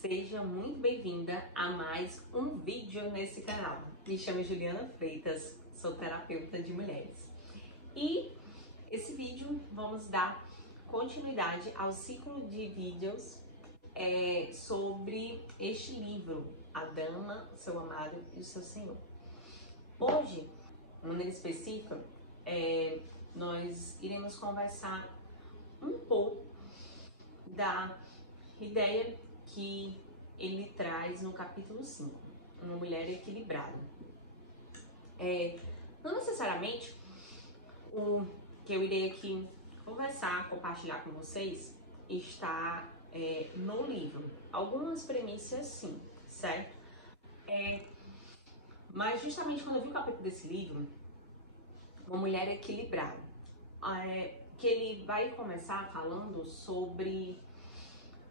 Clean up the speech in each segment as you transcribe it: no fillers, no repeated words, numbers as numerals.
Seja muito bem-vinda a mais um vídeo nesse canal. Me chamo Juliana Freitas, sou terapeuta de mulheres. E esse vídeo vamos dar continuidade ao ciclo de vídeos sobre este livro, A Dama, o Seu Amado e o Seu Senhor. Hoje, de maneira específica, nós iremos conversar um pouco da ideia que ele traz no capítulo 5, uma mulher equilibrada. Não necessariamente o que eu irei aqui conversar, compartilhar com vocês está no livro. Algumas premissas sim, certo? Mas justamente quando eu vi o capítulo desse livro, uma mulher equilibrada, que ele vai começar falando sobre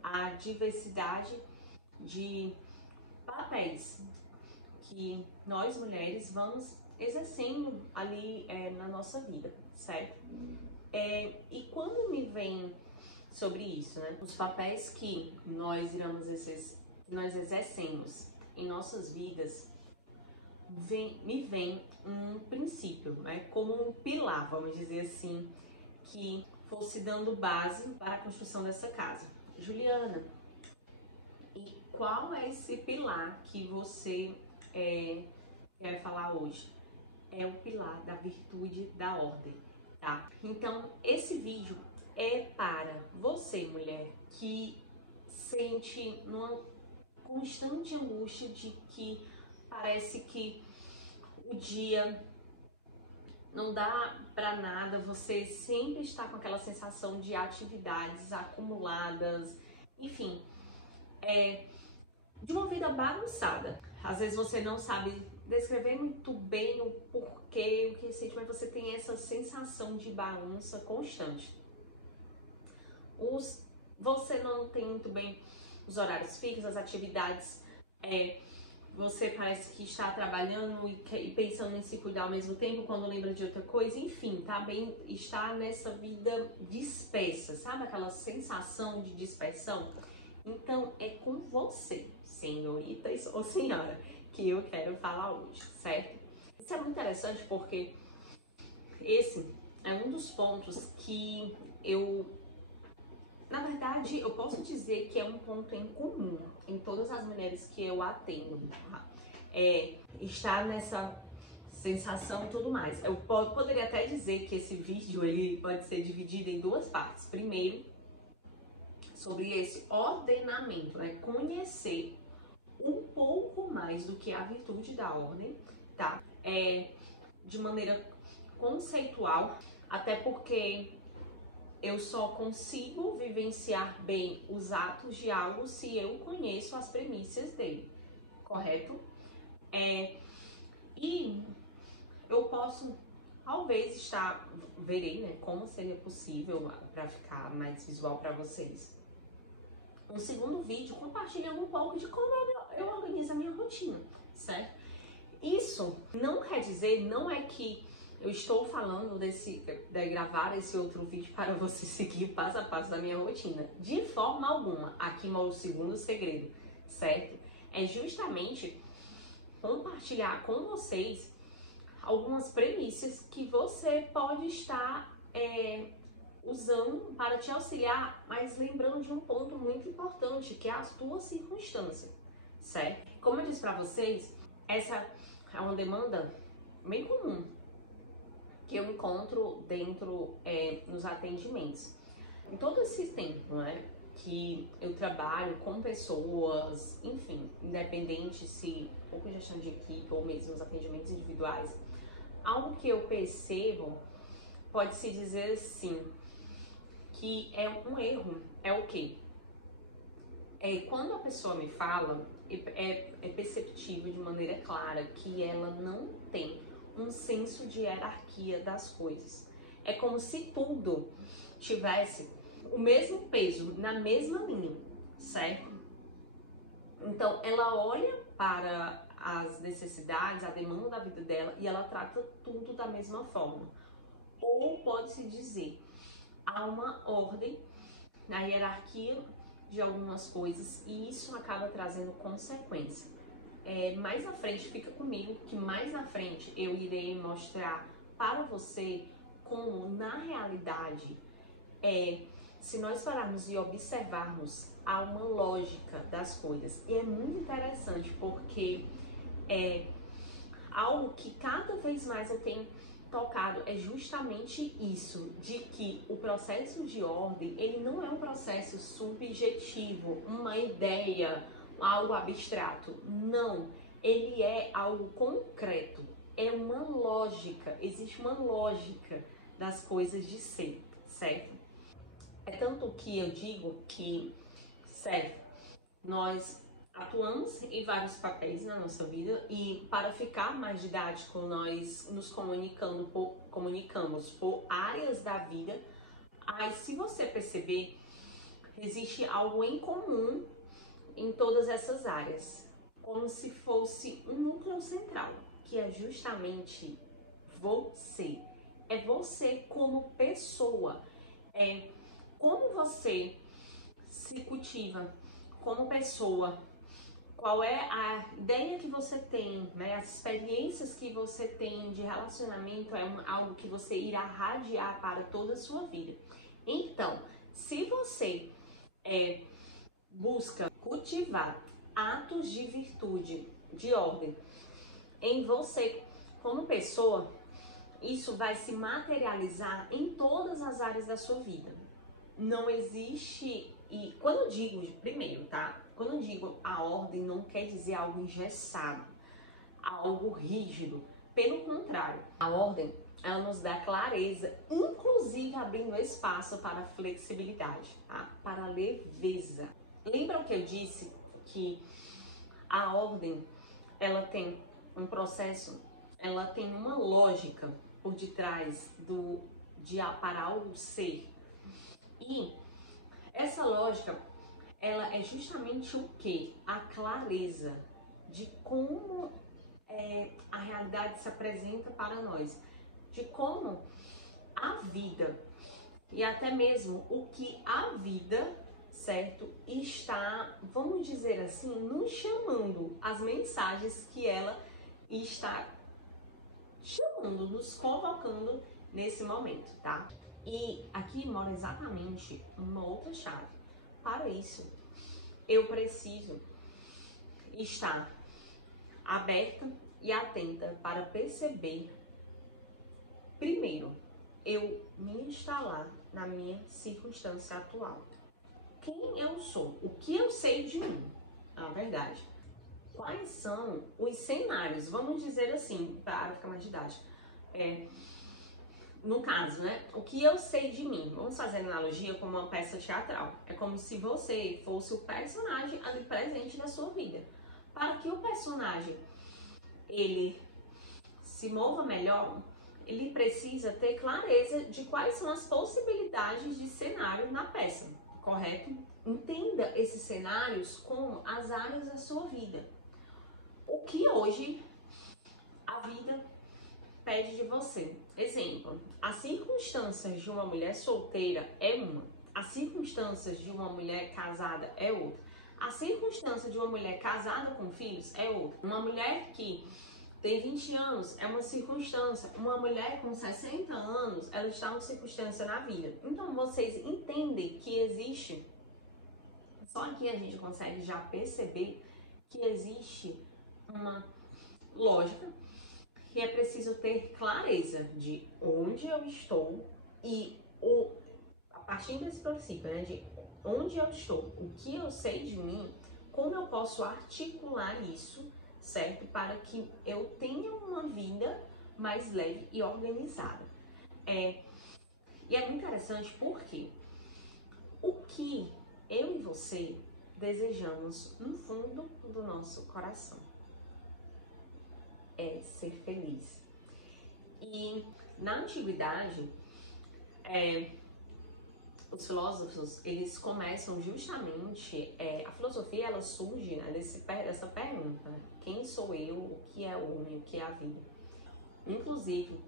a diversidade de papéis que nós mulheres vamos exercendo ali na nossa vida, certo? E quando me vem sobre isso, né, os papéis que nós exercemos em nossas vidas, me vem um princípio, né, como um pilar, vamos dizer assim, que fosse dando base para a construção dessa casa. Juliana, e qual é esse pilar que você quer falar hoje? É o pilar da virtude da ordem, tá? Então, esse vídeo é para você, mulher, que sente uma constante angústia de que parece que o dia não dá pra nada, você sempre está com aquela sensação de atividades acumuladas, enfim, de uma vida bagunçada. Às vezes você não sabe descrever muito bem o porquê, o que sente, mas você tem essa sensação de bagunça constante. Você não tem muito bem os horários fixos, as atividades, você parece que está trabalhando e pensando em se cuidar ao mesmo tempo quando lembra de outra coisa, enfim, está nessa vida dispersa, sabe aquela sensação de dispersão? Então é com você, senhoritas ou senhora, que eu quero falar hoje, certo? Isso é muito interessante porque esse é um dos pontos que na verdade, eu posso dizer que é um ponto em comum em todas as mulheres que eu atendo, tá? Estar nessa sensação e tudo mais. Eu poderia até dizer que esse vídeo ele pode ser dividido em duas partes. Primeiro, sobre esse ordenamento, né? Conhecer um pouco mais do que a virtude da ordem, tá? De maneira conceitual, até porque eu só consigo vivenciar bem os atos de algo se eu conheço as premissas dele, correto? E eu posso, talvez, verei, né, como seria possível para ficar mais visual para vocês. Um segundo vídeo compartilhando um pouco de como eu organizo a minha rotina, certo? Isso não quer dizer, não é que eu estou falando de gravar esse outro vídeo para você seguir passo a passo da minha rotina. De forma alguma. Aqui mora o segundo segredo, certo? É justamente compartilhar com vocês algumas premissas que você pode estar usando para te auxiliar, mas lembrando de um ponto muito importante, que é a sua circunstância, certo? Como eu disse para vocês, essa é uma demanda bem comum que eu encontro dentro nos atendimentos. Em todo esse tempo, né, que eu trabalho com pessoas, enfim, independente se ou com gestão de equipe ou mesmo os atendimentos individuais, algo que eu percebo, pode-se dizer assim, que é um erro, é o quê? Quando a pessoa me fala, é perceptível de maneira clara que ela não tem um senso de hierarquia das coisas. É como se tudo tivesse o mesmo peso, na mesma linha, certo? Então, ela olha para as necessidades, a demanda da vida dela e ela trata tudo da mesma forma. Ou pode-se dizer, há uma ordem na hierarquia de algumas coisas e isso acaba trazendo consequência. Mais à frente, fica comigo, que mais na frente eu irei mostrar para você como, na realidade, se nós pararmos e observarmos, há uma lógica das coisas. E é muito interessante porque algo que cada vez mais eu tenho tocado é justamente isso, de que o processo de ordem, ele não é um processo subjetivo, uma ideia, algo abstrato. Não, ele é algo concreto, é uma lógica, existe uma lógica das coisas de ser, certo? É tanto que eu digo que, certo, nós atuamos em vários papéis na nossa vida e para ficar mais didático, nós nos comunicamos por áreas da vida. Aí, se você perceber, existe algo em comum em todas essas áreas, como se fosse um núcleo central, que é justamente você. É você como pessoa, como você se cultiva como pessoa, qual é a ideia que você tem, né? As experiências que você tem de relacionamento algo que você irá radiar para toda a sua vida. Então, se você busca cultivar atos de virtude, de ordem, em você como pessoa, isso vai se materializar em todas as áreas da sua vida. Não existe, e quando eu digo, primeiro, tá? Quando eu digo a ordem, não quer dizer algo engessado, algo rígido. Pelo contrário, a ordem, ela nos dá clareza, inclusive abrindo espaço para flexibilidade, tá? Para leveza. Lembra o que eu disse? Que a ordem, ela tem um processo, ela tem uma lógica por detrás para algo ser. E essa lógica, ela é justamente o quê? A clareza de como a realidade se apresenta para nós, de como a vida e até mesmo o que a vida, certo, está, vamos dizer assim, nos chamando, as mensagens que ela está chamando, nos convocando nesse momento, tá? E aqui mora exatamente uma outra chave. Para isso, eu preciso estar aberta e atenta para perceber, primeiro, eu me instalar na minha circunstância atual. Quem eu sou? O que eu sei de mim? Na verdade. Quais são os cenários? Vamos dizer assim, para ficar mais didático. No caso, né? O que eu sei de mim? Vamos fazer analogia com uma peça teatral. É como se você fosse o personagem ali presente na sua vida. Para que o personagem ele se mova melhor, ele precisa ter clareza de quais são as possibilidades de cenário na peça, correto? Entenda esses cenários como as áreas da sua vida. O que hoje a vida pede de você. Exemplo, as circunstâncias de uma mulher solteira é uma, as circunstâncias de uma mulher casada é outra, a circunstância de uma mulher casada com filhos é outra. Uma mulher que tem 20 anos é uma circunstância, uma mulher com 60 anos, ela está em circunstância na vida. Então vocês entendem que existe, só aqui a gente consegue já perceber que existe uma lógica, que é preciso ter clareza de onde eu estou e a partir desse princípio, né, de onde eu estou, o que eu sei de mim, como eu posso articular isso, certo? Para que eu tenha uma vida mais leve e organizada. E é muito interessante porque o que eu e você desejamos no fundo do nosso coração é ser feliz. E na antiguidade, os filósofos, eles começam justamente, a filosofia ela surge, né, dessa pergunta, né? Quem sou eu, o que é o homem, o que é a vida? Inclusive,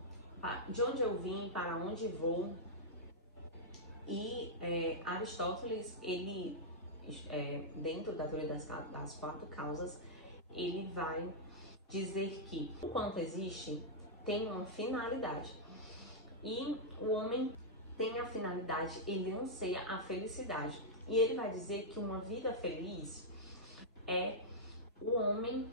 de onde eu vim, para onde vou. E Aristóteles, ele dentro da teoria das 4 causas, ele vai dizer que enquanto existe, tem uma finalidade. E o homem tem a finalidade, ele anseia a felicidade. E ele vai dizer que uma vida feliz é o homem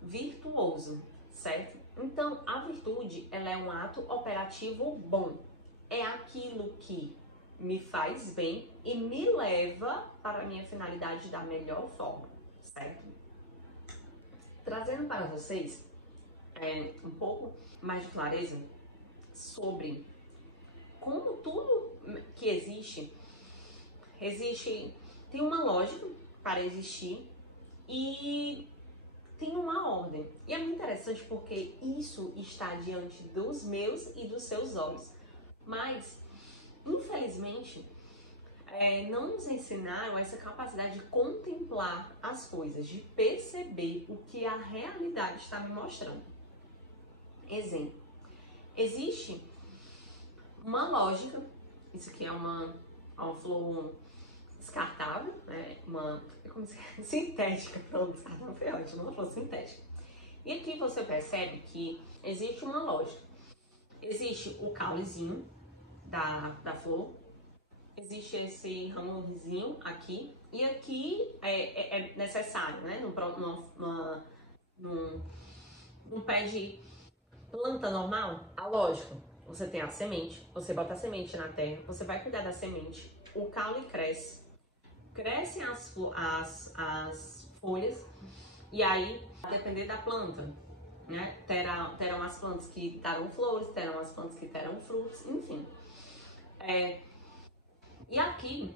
virtuoso, certo? Então, a virtude, ela é um ato operativo bom. É aquilo que me faz bem e me leva para a minha finalidade da melhor forma, certo? Trazendo para vocês um pouco mais de clareza sobre como tudo que existe, tem uma lógica para existir e tem uma ordem. E é muito interessante porque isso está diante dos meus e dos seus olhos. Mas, infelizmente, não nos ensinaram essa capacidade de contemplar as coisas, de perceber o que a realidade está me mostrando. Exemplo, existe uma lógica, isso aqui é uma flor descartável, né? Sintética, pronto, descartável foi ótimo, uma flor sintética. E aqui você percebe que existe uma lógica. Existe o caulezinho da flor, existe esse ramozinho aqui, e aqui é necessário, né? Num pé de planta normal, a lógica, você tem a semente, você bota a semente na terra, você vai cuidar da semente, o caule crescem as folhas, e aí, a depender da planta, né? Terão as plantas que darão flores, terão as plantas que terão frutos, enfim. E aqui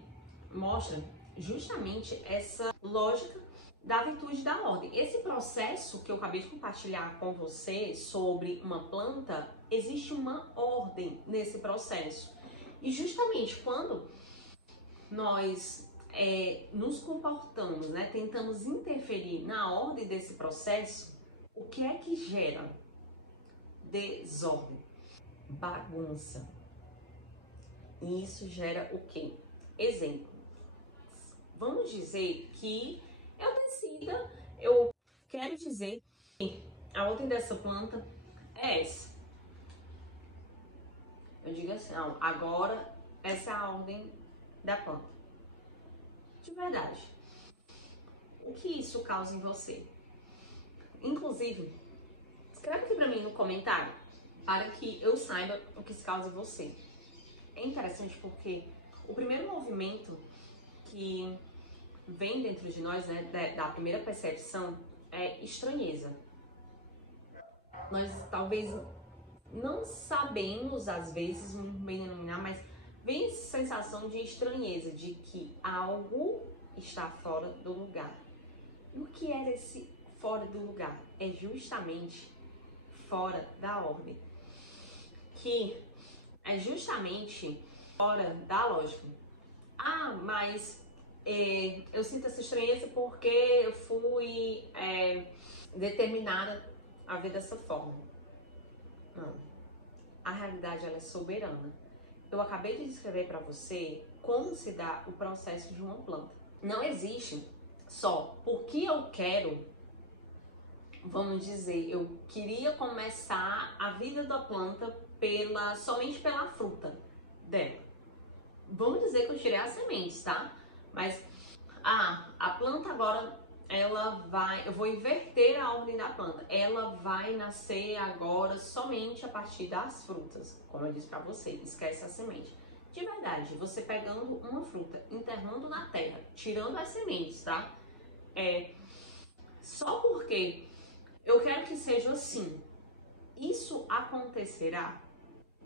mostra justamente essa lógica da virtude da ordem. Esse processo que eu acabei de compartilhar com você sobre uma planta, existe uma ordem nesse processo. E justamente quando nós nos comportamos, né, tentamos interferir na ordem desse processo, o que é que gera? Desordem, bagunça. E isso gera o quê? Exemplo. Vamos dizer que eu quero dizer que a ordem dessa planta é essa. Eu digo assim, não, agora essa é a ordem da planta. De verdade. O que isso causa em você? Inclusive, escreve aqui pra mim no comentário, para que eu saiba o que isso causa em você. É interessante porque o primeiro movimento que vem dentro de nós, né, da primeira percepção, é estranheza. Nós talvez não sabemos, às vezes, muito bem denominar, mas vem essa sensação de estranheza, de que algo está fora do lugar. E o que é esse fora do lugar? É justamente fora da ordem, que é justamente fora da lógica. Ah, mas eu sinto essa estranheza porque eu fui determinada a ver dessa forma. Não. A realidade, ela é soberana. Eu acabei de descrever para você como se dá o processo de uma planta. Não existe só porque eu quero, vamos dizer, eu queria começar a vida da planta somente pela fruta dela. Vamos dizer que eu tirei as sementes, tá? Mas a planta agora, eu vou inverter a ordem da planta. Ela vai nascer agora somente a partir das frutas, como eu disse pra você, esquece a semente. De verdade, você pegando uma fruta, enterrando na terra, tirando as sementes, tá? Só porque eu quero que seja assim, isso acontecerá?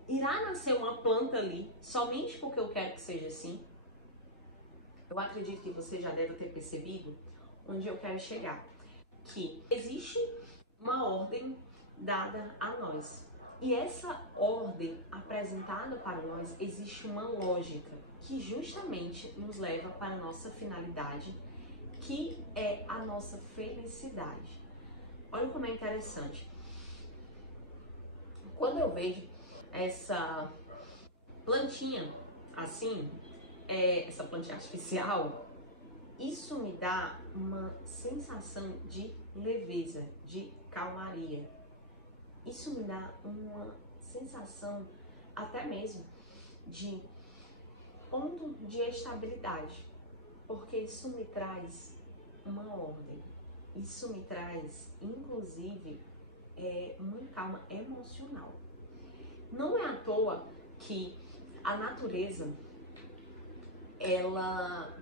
Irá nascer uma planta ali somente porque eu quero que seja assim? Eu acredito que você já deve ter percebido onde eu quero chegar. Que existe uma ordem dada a nós. E essa ordem apresentada para nós, existe uma lógica que justamente nos leva para a nossa finalidade, que é a nossa felicidade. Olha como é interessante. Quando eu vejo essa plantinha assim, essa plantinha artificial, isso me dá uma sensação de leveza, de calmaria. Isso me dá uma sensação até mesmo de ponto de estabilidade, porque isso me traz uma ordem. Isso me traz, inclusive, uma calma emocional. Não é à toa que a natureza, ela,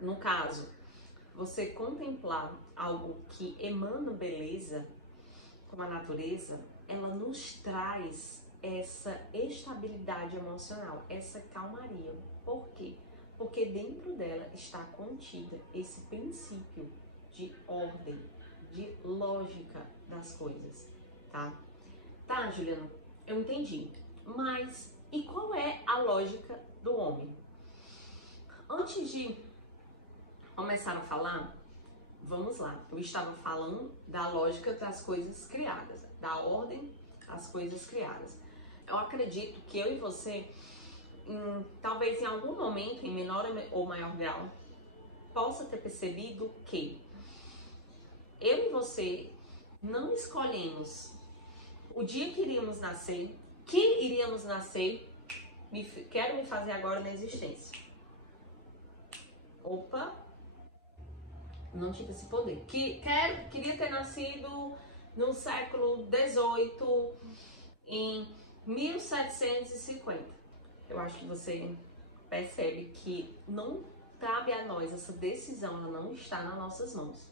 no caso, você contemplar algo que emana beleza, como a natureza, ela nos traz essa estabilidade emocional, essa calmaria. Por quê? Porque dentro dela está contida esse princípio de ordem, de lógica das coisas, tá? Tá, Juliana, eu entendi. Mas e qual é a lógica do homem? Antes de começar a falar, vamos lá. Eu estava falando da lógica das coisas criadas, da ordem das coisas criadas. Eu acredito que eu e você, talvez em algum momento, em menor ou maior grau, possa ter percebido que eu e você não escolhemos o dia que iríamos nascer, quero me fazer agora na existência. Opa, não tive esse poder. Queria ter nascido no século XVIII, em 1750. Eu acho que você percebe que não cabe a nós essa decisão, ela não está nas nossas mãos.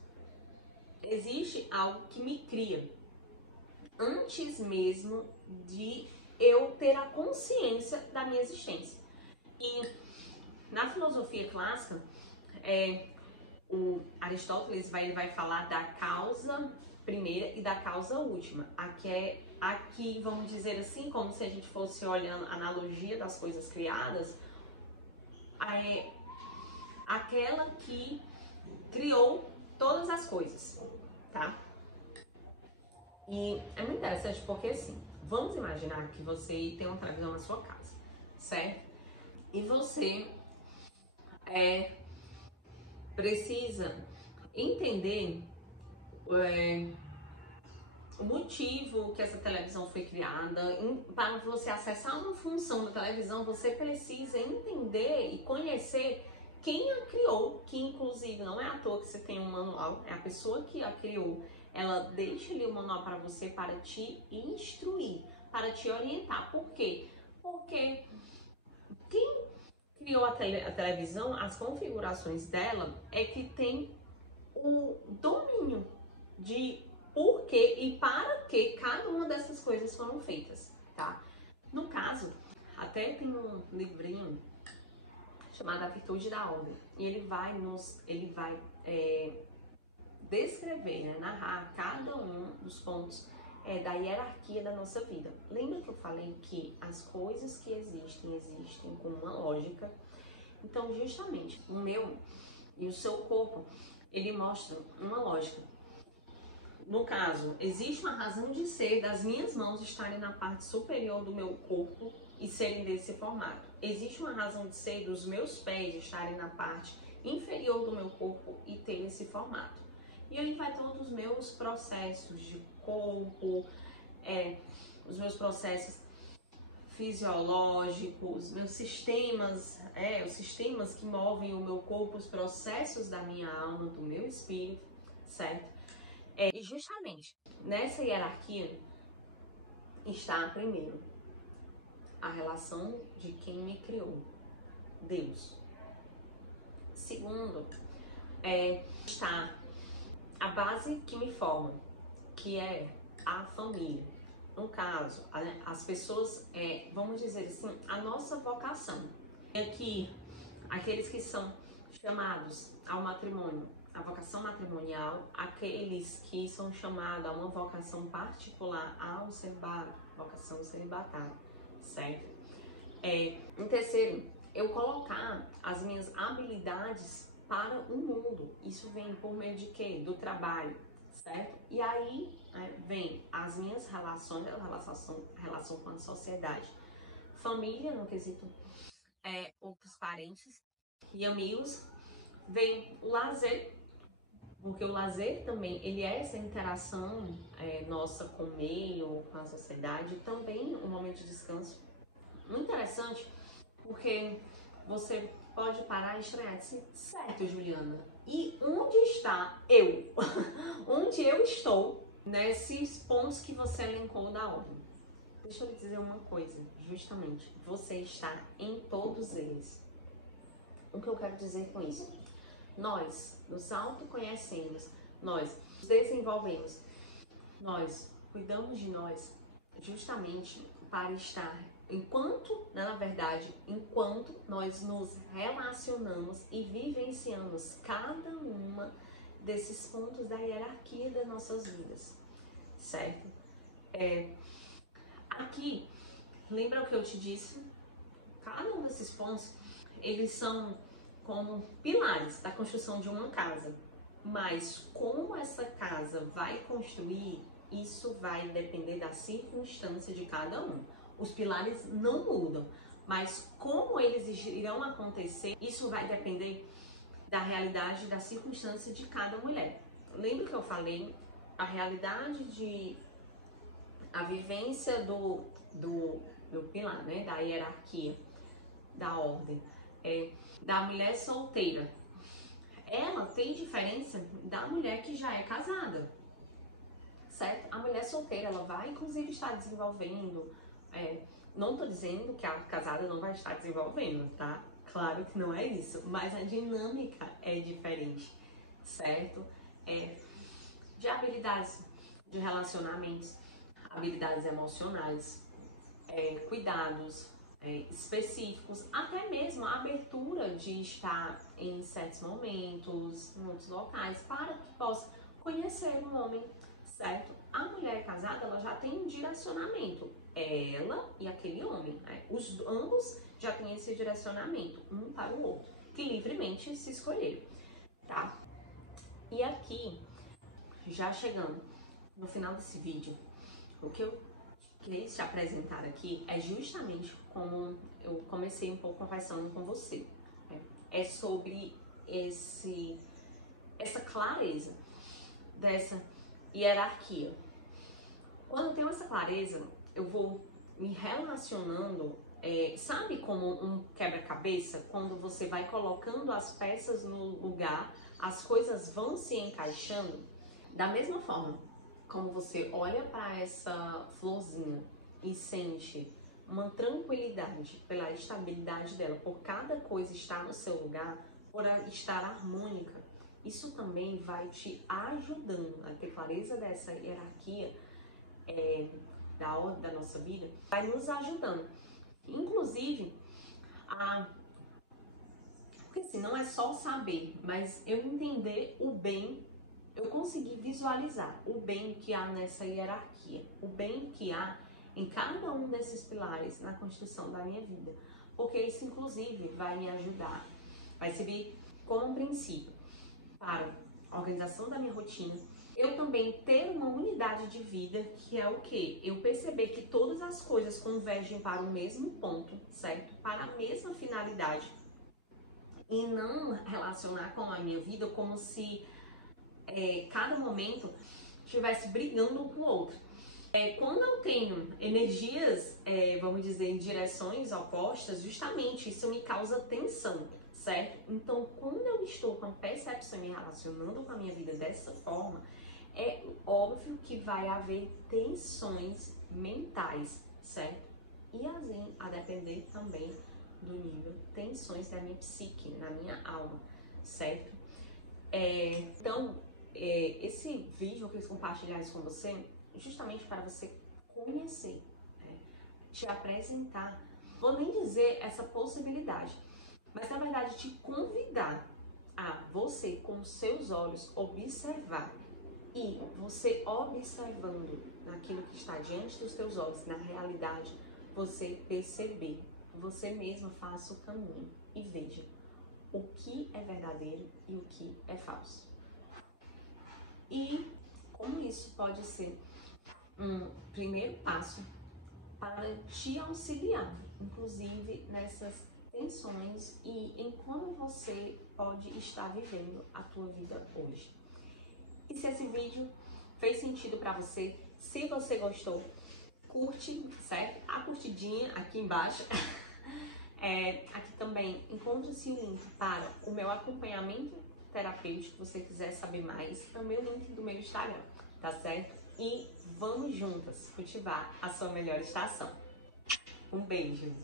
Existe algo que me cria antes mesmo de eu ter a consciência da minha existência. E na filosofia clássica, o Aristóteles vai falar da causa primeira e da causa última. Aqui, vamos dizer assim, como se a gente fosse olhando a analogia das coisas criadas, aquela que criou todas as coisas, tá? E é muito interessante porque, assim, vamos imaginar que você tem uma televisão na sua casa, certo? E você precisa entender o motivo que essa televisão foi criada. Para você acessar uma função da televisão, você precisa entender e conhecer quem a criou, que inclusive não é à toa que você tem um manual, é a pessoa que a criou. Ela deixa ali o manual para você, para te instruir, para te orientar. Por quê? Porque quem criou a televisão, as configurações dela, é que tem o domínio de por que e para que cada uma dessas coisas foram feitas, tá? No caso, até tem um livrinho chamado A Virtude da Ordem, e ele vai descrever, né, narrar cada um dos pontos da hierarquia da nossa vida. Lembra que eu falei que as coisas que existem com uma lógica? Então, justamente, o meu e o seu corpo, ele mostra uma lógica. No caso, existe uma razão de ser das minhas mãos estarem na parte superior do meu corpo e serem desse formato. Existe uma razão de ser dos meus pés estarem na parte inferior do meu corpo e ter esse formato. E aí vai todos os meus processos de corpo, os meus processos fisiológicos, meus sistemas, os sistemas que movem o meu corpo, os processos da minha alma, do meu espírito, certo? E justamente nessa hierarquia está, primeiro, a relação de quem me criou, Deus. Segundo, está a base que me forma, que é a família. No caso, as pessoas, vamos dizer assim, a nossa vocação. Aqui, aqueles que são chamados ao matrimônio, a vocação matrimonial, aqueles que são chamados a uma vocação particular ao celibato, vocação celibatária, certo? Em terceiro, eu colocar as minhas habilidades para o mundo. Isso vem por meio de quê? Do trabalho, certo? E aí vem as minhas relações, a relação com a sociedade, família, no quesito outros parentes e amigos, vem o lazer, porque o lazer também, ele é essa interação nossa com o meio, com a sociedade, também um momento de descanso. Muito interessante, porque você pode parar e estranhar, dizer, certo, Juliana, e onde está eu? Onde eu estou nesses pontos que você elencou da ordem? Deixa eu lhe dizer uma coisa, justamente, você está em todos eles. O que eu quero dizer com isso? Nós nos autoconhecemos, nós nos desenvolvemos, nós cuidamos de nós justamente para estar, na verdade, enquanto nós nos relacionamos e vivenciamos cada uma desses pontos da hierarquia das nossas vidas, certo? Aqui, lembra o que eu te disse? Cada um desses pontos, eles são como pilares da construção de uma casa. Mas como essa casa vai construir, isso vai depender da circunstância de cada um. Os pilares não mudam, mas como eles irão acontecer, isso vai depender da realidade, da circunstância de cada mulher. Lembra que eu falei? A realidade a vivência do pilar, né? Da hierarquia, da ordem, da mulher solteira. Ela tem diferença da mulher que já é casada, certo? A mulher solteira, ela vai inclusive estar desenvolvendo, não tô dizendo que a casada não vai estar desenvolvendo, tá? Claro que não é isso, mas a dinâmica é diferente, certo? De habilidades de relacionamentos, habilidades emocionais, cuidados específicos, até mesmo a abertura de estar em certos momentos, em outros locais, para que possa conhecer um homem, certo? A mulher casada, ela já tem um direcionamento, ela e aquele homem, né? Ambos já têm esse direcionamento, um para o outro, que livremente se escolheram, tá? E aqui, já chegando no final desse vídeo, o que eu queria te apresentar aqui é justamente como eu comecei um pouco conversando com você. É sobre essa clareza dessa hierarquia. Quando eu tenho essa clareza, eu vou me relacionando, sabe como um quebra-cabeça? Quando você vai colocando as peças no lugar, as coisas vão se encaixando. Da mesma forma, como você olha para essa florzinha e sente uma tranquilidade pela estabilidade dela, por cada coisa estar no seu lugar, por estar harmônica, isso também vai te ajudando a ter clareza dessa hierarquia da ordem da nossa vida, vai nos ajudando, inclusive, porque assim, não é só saber, mas eu entender o bem. Eu consegui visualizar o bem que há nessa hierarquia, o bem que há em cada um desses pilares na construção da minha vida, porque isso inclusive vai me ajudar, vai servir como um princípio para a organização da minha rotina. Eu também ter uma unidade de vida, que é o quê? Eu perceber que todas as coisas convergem para o mesmo ponto, certo? Para a mesma finalidade, e não relacionar com a minha vida como se cada momento estivesse brigando um com o outro. Quando eu tenho energias, vamos dizer, em direções opostas, justamente isso me causa tensão, certo? Então, quando eu estou com a percepção me relacionando com a minha vida dessa forma, é óbvio que vai haver tensões mentais, certo? E assim, a depender também do nível, tensões da minha psique, na minha alma, certo? Então, esse vídeo eu quis compartilhar isso com você, justamente para você conhecer, te apresentar, vou nem dizer essa possibilidade, mas na verdade te convidar a você, com os seus olhos, observar, e você observando naquilo que está diante dos teus olhos, na realidade, você perceber, você mesmo faça o caminho e veja o que é verdadeiro e o que é falso. E como isso pode ser um primeiro passo para te auxiliar, inclusive nessas intenções e em como você pode estar vivendo a tua vida hoje. E se esse vídeo fez sentido para você, se você gostou, curte, certo? A curtidinha aqui embaixo. Aqui também encontra-se o link para o meu acompanhamento terapêutico, se você quiser saber mais, é o meu link do meu Instagram, tá certo? E vamos juntas cultivar a sua melhor estação. Um beijo!